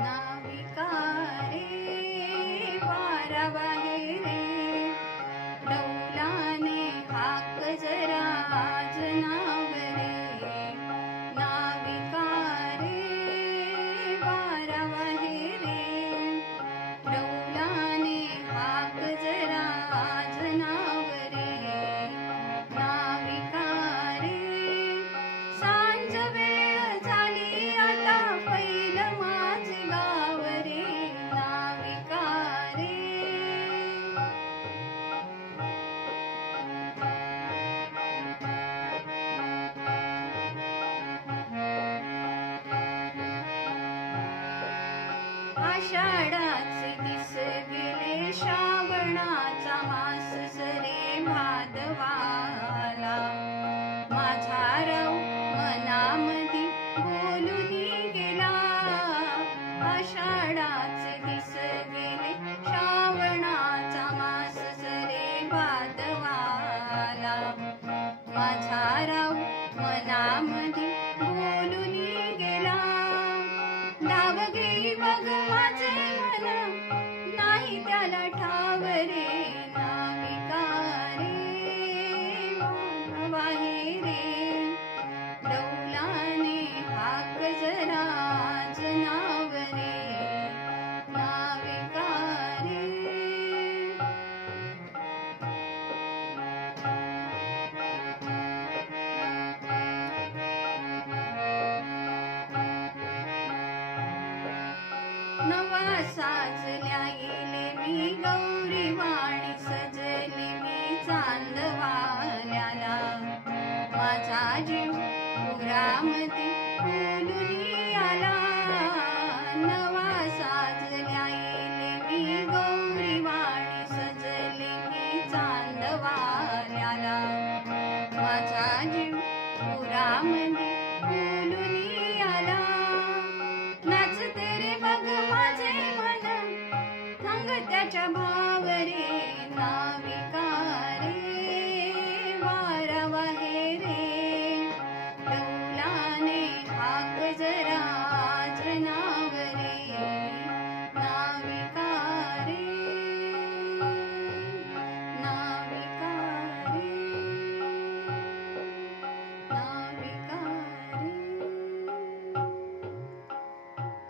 नाविका रे वारा बाहेरे डौलाने हाक जरा जनावरे नाविका रे वारा बाहेरे डौलाने हाक जरा जनावरे नाविका रे सांज वेळ झाली आता पैल माझ गाव रे नाविका रे आषाढाचे दिस गेले श्रावणाचा मास सरे भादवाला माझा राव मनामधी बोलूनी गेला आषाढाचे दिस गेले श्रावणाचा मास सरे भादवाला माझा राव मनामधी बोलूनी गेला डाव घेई बघ माझे मन नाही त्याला ठाव रे नाविका रे वारा बाहेरे डौलाने हाक जरा जनावरे नाविका रे नवा साजल्या येले मी गौरी वाणी सजली मी चांदवाल्याला माझा जीव पुरामध्ये फुलून आला नवा साजल्या येले मी गौरी वाणी सजली मी चांदवाल्याला माझा जीव पुरामध्ये फुलून आला